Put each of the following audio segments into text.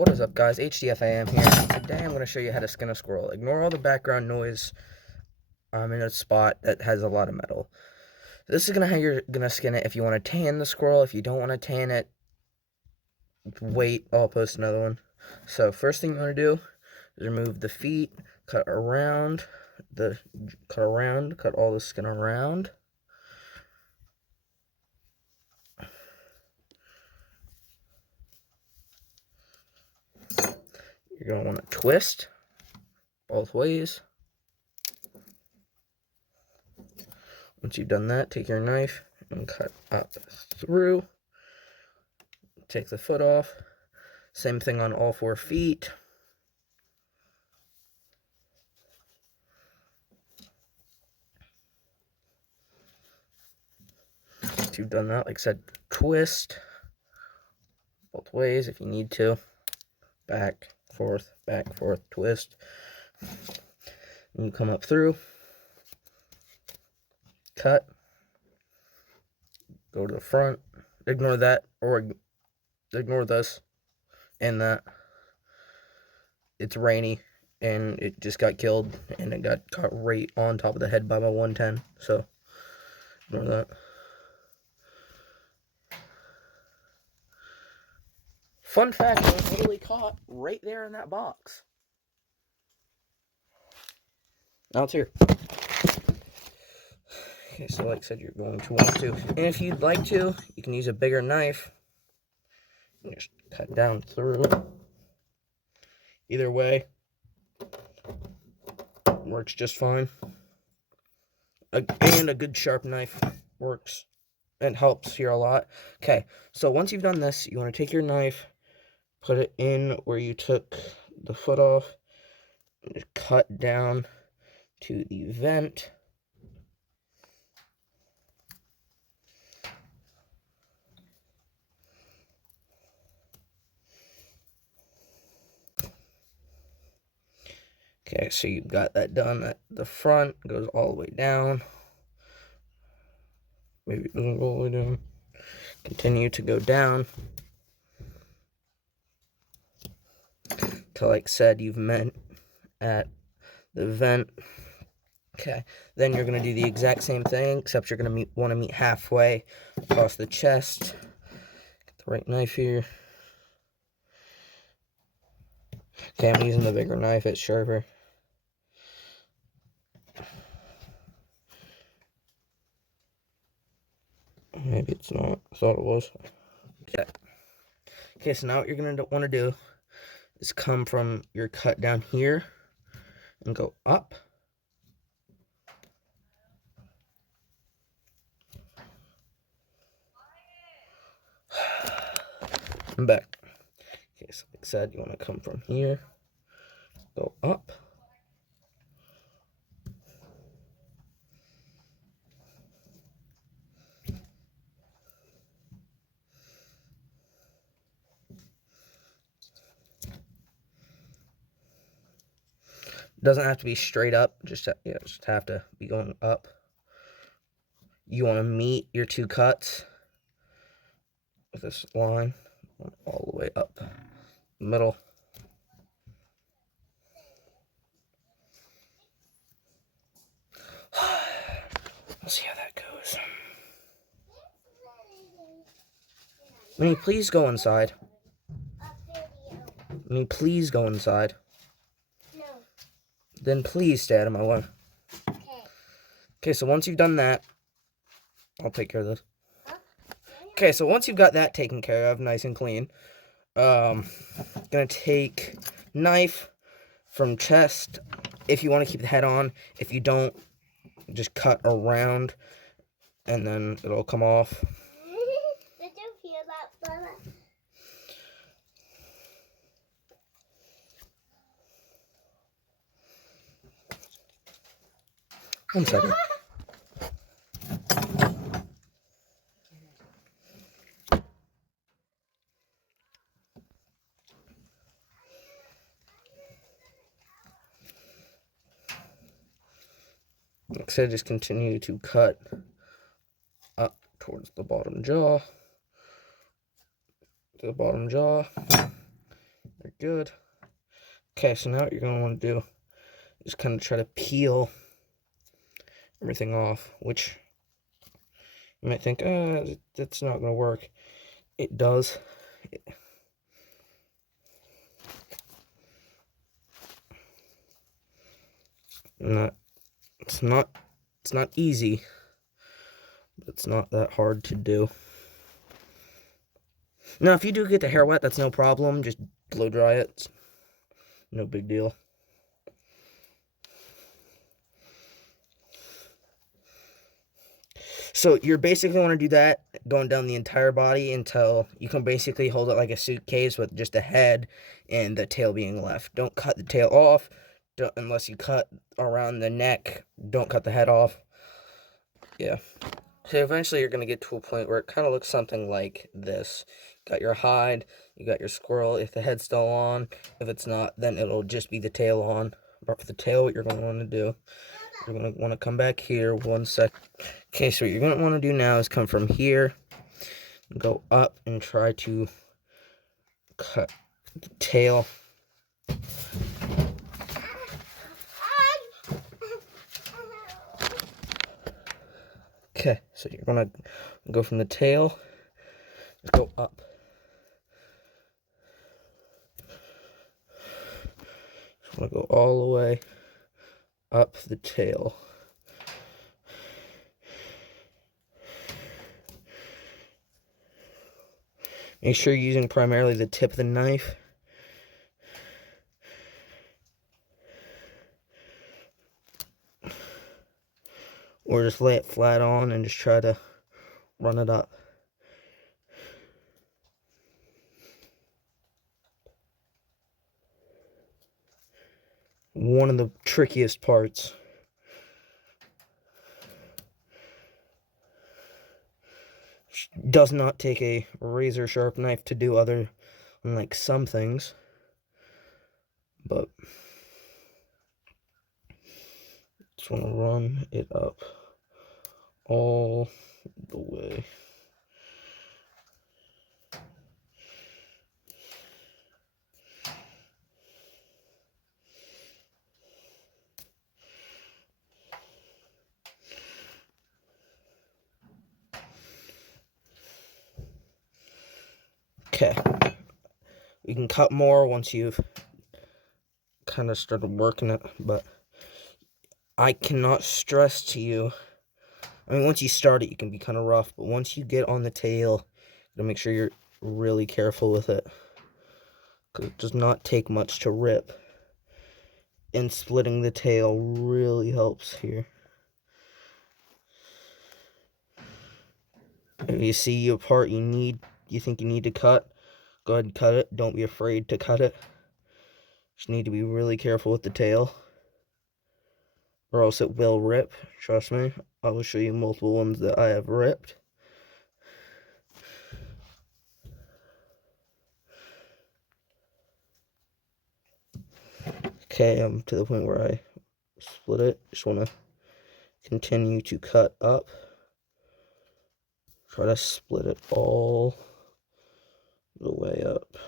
What is up, guys? HDFAM here, and today I'm going to show you how to skin a squirrel. Ignore all the background noise. I'm in a spot that has a lot of metal. This is how you're going to skin it. If you want to tan the squirrel, if you don't want to tan it, wait, I'll post another one. So first thing you want to do is remove the feet, cut all the skin around. You're going to want to twist both ways. Once you've done that, take your knife and cut up through. Take the foot off. Same thing on all 4 feet. Once you've done that, like I said, twist both ways if you need to. Back, forth, twist. And you come up through. Cut. Go to the front. Ignore that, or ignore this and that. It's rainy, and it just got killed, and it got caught right on top of the head by my 110. So, ignore that. Fun fact, I was literally caught right there in that box. Now it's here. Okay, so like I said, you're going to want to. And if you'd like to, you can use a bigger knife. And just cut down through. Either way, works just fine. And a good sharp knife works and helps here a lot. Okay, so once you've done this, you want to take your knife, put it in where you took the foot off, and just cut down to the vent. Okay, so you've got that done at the front, goes all the way down. Maybe it doesn't go all the way down. Continue to go down. Till, like I said, you've met at the vent. Okay, then you're going to do the exact same thing, except you're going to want to meet halfway across the chest. Get the right knife here. Okay, I'm using the bigger knife, it's sharper. Maybe it's not. I thought it was. Okay. Okay, so now what you're going to want to do is come from your cut down here and go up. And back. Okay, so like I said, you want to come from here, go up. Doesn't have to be straight up, just have to be going up. You want to meet your 2 cuts with this line all the way up the middle. We'll see how that goes. Minnie, please go inside. Minnie, please go inside. No. Then please stay out of my way. Okay. Okay, so once you've done that, I'll take care of this. Okay, so once you've got that taken care of, nice and clean, gonna take knife from chest. If you want to keep the head on, if you don't, just cut around, and then it'll come off. Did you hear that, Bella? 1 second. Like I said, just continue to cut up towards the bottom jaw. To the bottom jaw. They're good. Okay, so now what you're going to want to do is kind of try to peel everything off, which you might think, that's not going to work. It does. It's not easy, but it's not that hard to do. Now, if you do get the hair wet, that's no problem. Just blow dry it. It's no big deal. So you're basically want to do that going down the entire body until you can basically hold it like a suitcase with just a head and the tail being left. Don't cut the tail off unless you cut around the neck. Don't cut the head off. Yeah. So eventually you're going to get to a point where it kind of looks something like this. You got your hide, you got your squirrel. If the head's still on, if it's not, then it'll just be the tail on. But for the tail, what you're going to want to do, you're going to want to come back here 1 sec. Okay, so what you're going to want to do now is come from here, go up and try to cut the tail. Okay, so you're going to go from the tail, go up. Just want to go all the way up the tail. Make sure you're using primarily the tip of the knife. Or just lay it flat on and just try to run it up. One of the trickiest parts. Does not take a razor sharp knife to do other, unlike some things. But just want to run it up all the way. Okay. You can cut more once you've kind of started working it, but I cannot stress to you. I mean, once you start it, you can be kind of rough, but once you get on the tail, you gotta make sure you're really careful with it, because it does not take much to rip, and splitting the tail really helps here. If you see a part you think you need to cut, go ahead and cut it. Don't be afraid to cut it. Just need to be really careful with the tail, or else it will rip. Trust me, I will show you multiple ones that I have ripped. Okay, I'm to the point where I split it. Just want to continue to cut up. Try to split it all the way up.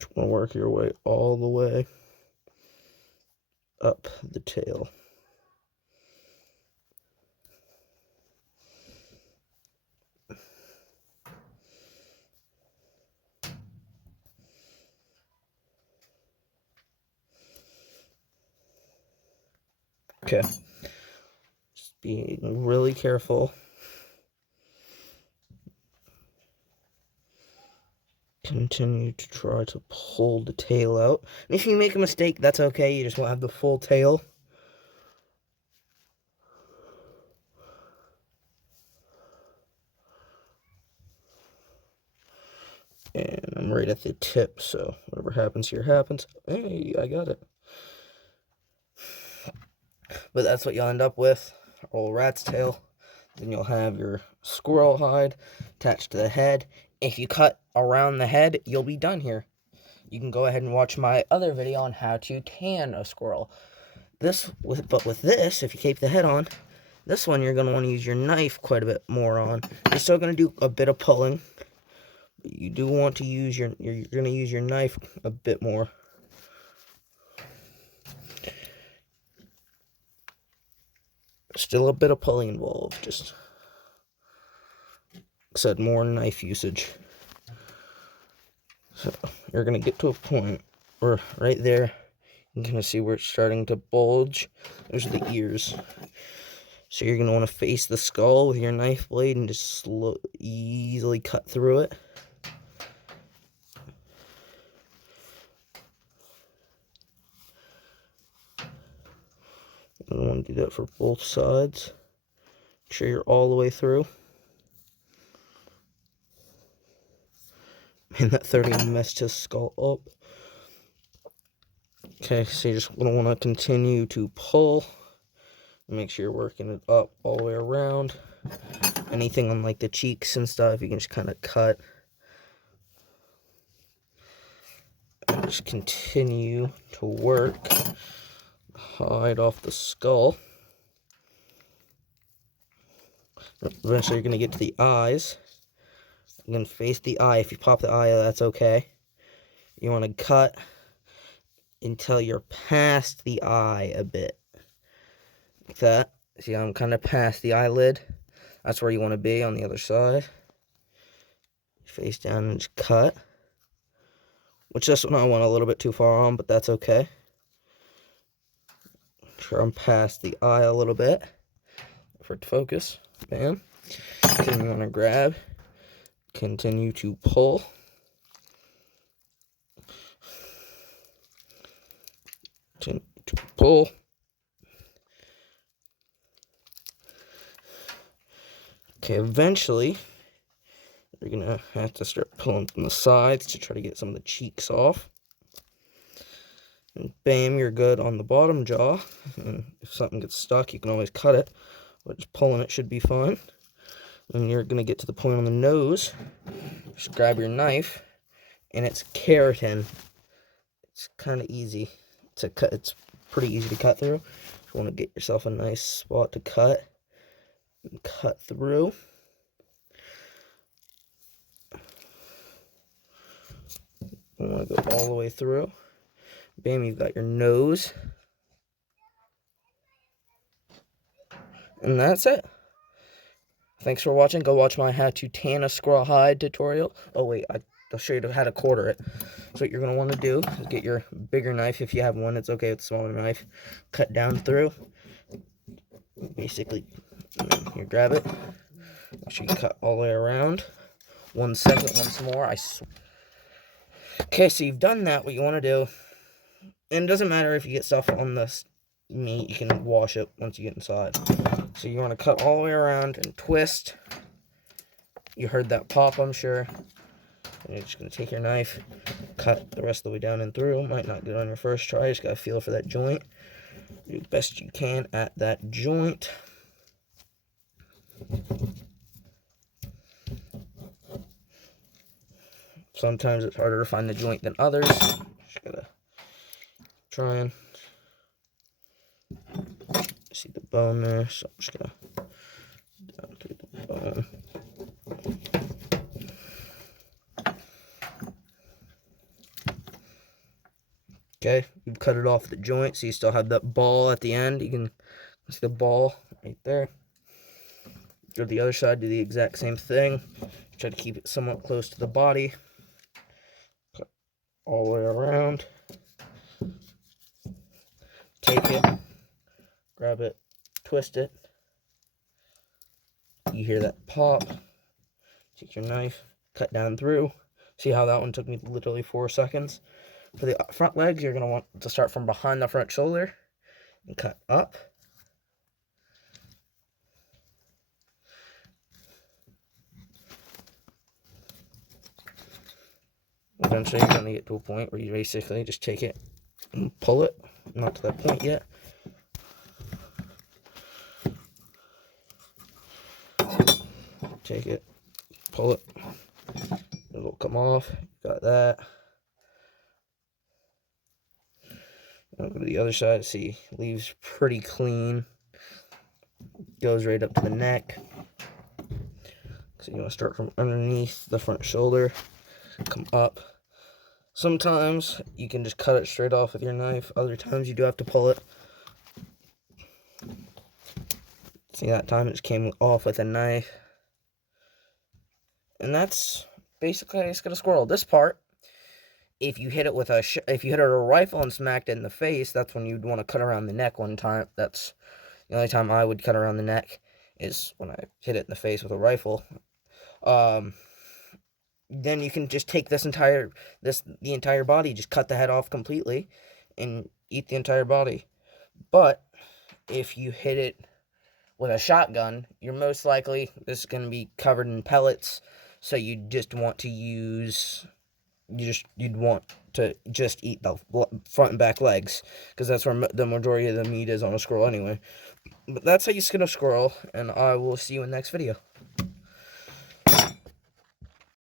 Just want to work your way all the way up the tail. Okay. Just being really careful. Continue to try to pull the tail out. And if you make a mistake, that's okay. You just won't have the full tail. And I'm right at the tip, so whatever happens here happens. Hey, I got it. But that's what you'll end up with. Old rat's tail. Then you'll have your squirrel hide attached to the head. If you cut around the head, you'll be done here. You can go ahead and watch my other video on how to tan a squirrel. But with this, if you keep the head on, this one you're going to want to use your knife quite a bit more on. You're still going to do a bit of pulling. But you do want to use you're going to use your knife a bit more. Still a bit of pulling involved, just said more knife usage. So you're gonna get to a point where right there you're gonna see where it's starting to bulge. Those are the ears. So you're gonna want to face the skull with your knife blade and just easily cut through it. I want to do that for both sides. Make sure you're all the way through. And that 30 messed his skull up. Okay, so you're just going to want to continue to pull. Make sure you're working it up all the way around. Anything on like the cheeks and stuff, you can just kind of cut. And just continue to work. Hide off the skull. Eventually you're going to get to the eyes. You can face the eye. If you pop the eye, that's okay. You want to cut until you're past the eye a bit. Like that. See, I'm kind of past the eyelid. That's where you want to be on the other side. Face down and just cut. Which this one I went a little bit too far on, but that's okay. Sure, I'm past the eye a little bit. For it to focus. Bam. Then you want to grab. Continue to pull. Continue to pull. Okay, eventually, you're going to have to start pulling from the sides to try to get some of the cheeks off. And bam, you're good on the bottom jaw. And if something gets stuck, you can always cut it. But just pulling it should be fine. And you're going to get to the point on the nose. Just grab your knife. And it's keratin. It's kind of easy to cut. It's pretty easy to cut through. You want to get yourself a nice spot to cut. And cut through. You want to go all the way through. Bam, you've got your nose. And that's it. Thanks for watching. Go watch my how to tan a squirrel hide tutorial. Oh wait, I'll show you how to quarter it. So what you're going to want to do is get your bigger knife. If you have one, it's okay with a smaller knife. Cut down through. Basically, you grab it. Make sure you cut all the way around. 1 second, once more. Okay, so you've done that. What you want to do, and it doesn't matter if you get stuff on this meat, you can wash it once you get inside. So you want to cut all the way around and twist. You heard that pop, I'm sure. And you're just going to take your knife, cut the rest of the way down and through. Might not get on your first try. You just got to feel for that joint. Do the best you can at that joint. Sometimes it's harder to find the joint than others. Just gotta try and see the bone there. So I'm just gonna down through the bone. Okay, you've cut it off the joint, so you still have that ball at the end. You can see the ball right there. Go to the other side, do the exact same thing. Try to keep it somewhat close to the body. Cut all the way around. Take it, grab it, twist it. You hear that pop. Take your knife, cut down through. See how that one took me literally 4 seconds? For the front legs, you're going to want to start from behind the front shoulder and cut up. Eventually, you're going to get to a point where you basically just take it and pull it. Not to that point yet. Take it, pull it. It'll come off. Got that. I'll go to the other side. See, leaves pretty clean. Goes right up to the neck. So you want to start from underneath the front shoulder, come up. Sometimes you can just cut it straight off with your knife. Other times you do have to pull it. See, that time it just came off with a knife. And that's basically how you skin a squirrel. This part, if you hit it with a rifle and smacked it in the face, that's when you'd want to cut around the neck one time. That's the only time I would cut around the neck, is when I hit it in the face with a rifle. Then you can just take the entire body, just cut the head off completely, and eat the entire body. But if you hit it with a shotgun, you're most likely, this is going to be covered in pellets, so you'd want to eat the front and back legs, because that's where the majority of the meat is on a squirrel anyway. But that's how you skin a squirrel, and I will see you in the next video.